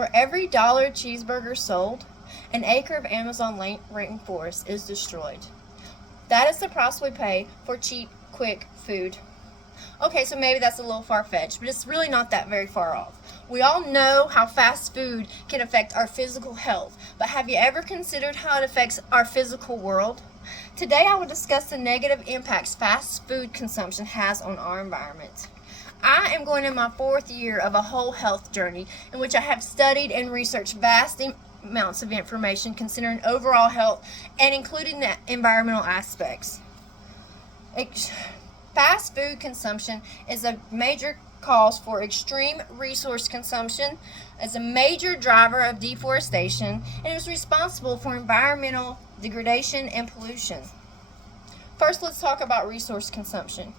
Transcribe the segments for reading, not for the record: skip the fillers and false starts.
For every dollar cheeseburger sold, an acre of Amazon rainforest is destroyed. That is the price we pay for cheap, quick food. Okay, so maybe that's a little far-fetched, but it's really not that very far off. We all know how fast food can affect our physical health, but have you ever considered how it affects our physical world? Today I will discuss the negative impacts fast food consumption has on our environment. I am going in my 4th year of a whole health journey in which I have studied and researched vast amounts of information considering overall health and including the environmental aspects. Fast food consumption is a major cause for extreme resource consumption, as a major driver of deforestation, and is responsible for environmental degradation and pollution. First, let's talk about resource consumption.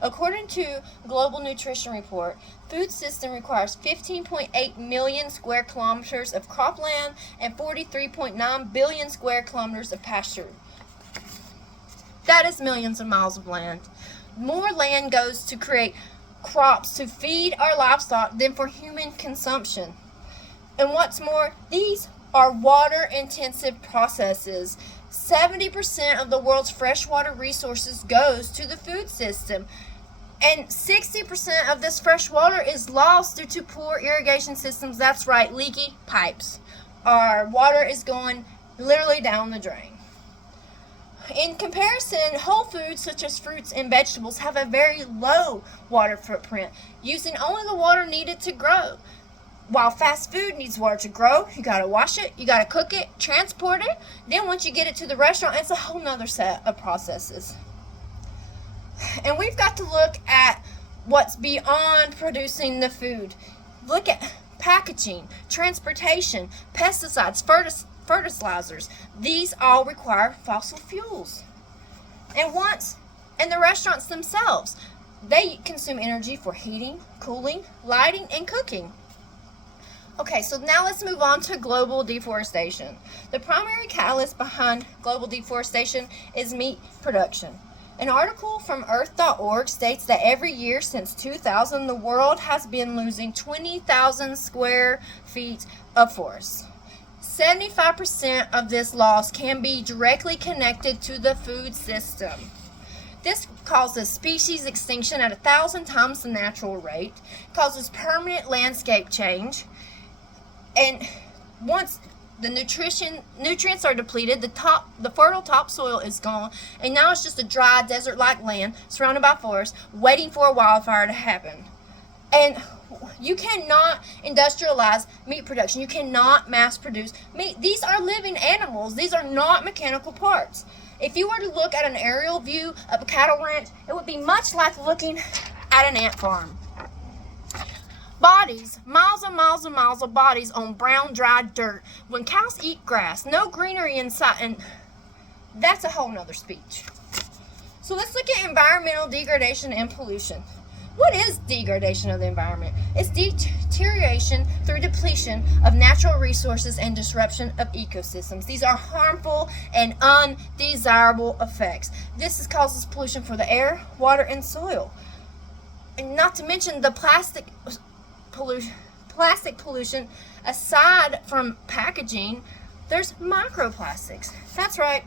According to Global Nutrition Report, food system requires 15.8 million square kilometers of cropland and 43.9 billion square kilometers of pasture. That is millions of miles of land. More land goes to create crops to feed our livestock than for human consumption. And what's more, these are water-intensive processes. 70% of the world's freshwater resources goes to the food system, and 60% of this fresh water is lost due to poor irrigation systems. That's right, leaky pipes. Our water is going literally down the drain. In comparison, whole foods such as fruits and vegetables have a very low water footprint, using only the water needed to grow. While fast food needs water to grow, you gotta wash it, you gotta cook it, transport it. Then once you get it to the restaurant, it's a whole nother set of processes. And we've got to look at what's beyond producing the food. Look at packaging, transportation, pesticides, fertilizers. These all require fossil fuels. And the restaurants themselves, they consume energy for heating, cooling, lighting, and cooking. Okay, so now let's move on to global deforestation. The primary catalyst behind global deforestation is meat production. An article from earth.org states that every year since 2000, the world has been losing 20,000 square feet of forests. 75% of this loss can be directly connected to the food system. This causes species extinction at 1,000 times the natural rate, causes permanent landscape change, and once the nutrients are depleted, the fertile topsoil is gone, and now it's just a dry desert-like land surrounded by forests, waiting for a wildfire to happen. And you cannot industrialize meat production. You cannot mass produce meat. These are living animals. These are not mechanical parts. If you were to look at an aerial view of a cattle ranch, it would be much like looking at an ant farm. Bodies, miles and miles and miles of bodies on brown, dry dirt. When cows eat grass, no greenery inside, and that's a whole nother speech. So let's look at environmental degradation and pollution. What is degradation of the environment? It's deterioration through depletion of natural resources and disruption of ecosystems. These are harmful and undesirable effects. This causes pollution for the air, water, and soil. And not to mention the plastic pollution. Aside from packaging, there's microplastics. That's right,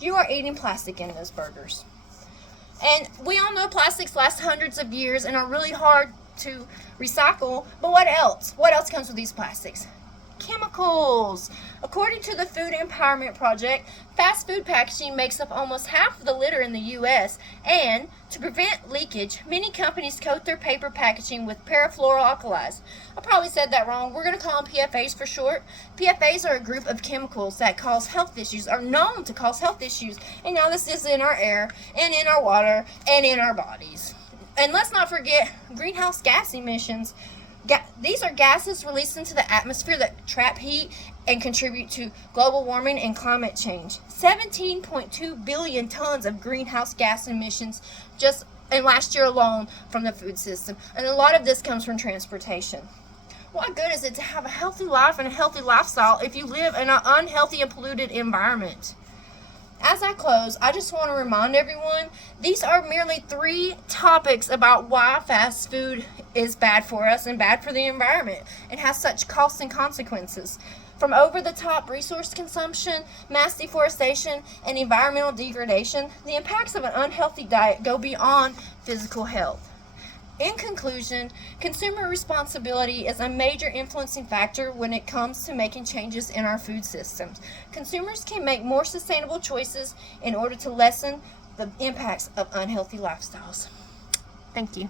you are eating plastic in those burgers. And we all know plastics last hundreds of years and are really hard to recycle, but what else? What else comes with these plastics? Chemicals. According to the Food Empowerment Project, fast food packaging makes up almost half of the litter in the U.S., and to prevent leakage, many companies coat their paper packaging with perfluoroalkyls. I probably said that wrong. We're going to call them PFAs for short. PFAs are a group of chemicals that cause health issues, are known to cause health issues, and now this is in our air, and in our water, and in our bodies. And let's not forget greenhouse gas emissions. These are gases released into the atmosphere that trap heat and contribute to global warming and climate change. 17.2 billion tons of greenhouse gas emissions just in last year alone from the food system. And a lot of this comes from transportation. What good is it to have a healthy life and a healthy lifestyle if you live in an unhealthy and polluted environment? As I close, I just want to remind everyone these are merely 3 topics about why fast food is bad for us and bad for the environment and has such costs and consequences. From over-the-top resource consumption, mass deforestation, and environmental degradation, the impacts of an unhealthy diet go beyond physical health. In conclusion, consumer responsibility is a major influencing factor when it comes to making changes in our food systems. Consumers can make more sustainable choices in order to lessen the impacts of unhealthy lifestyles. Thank you.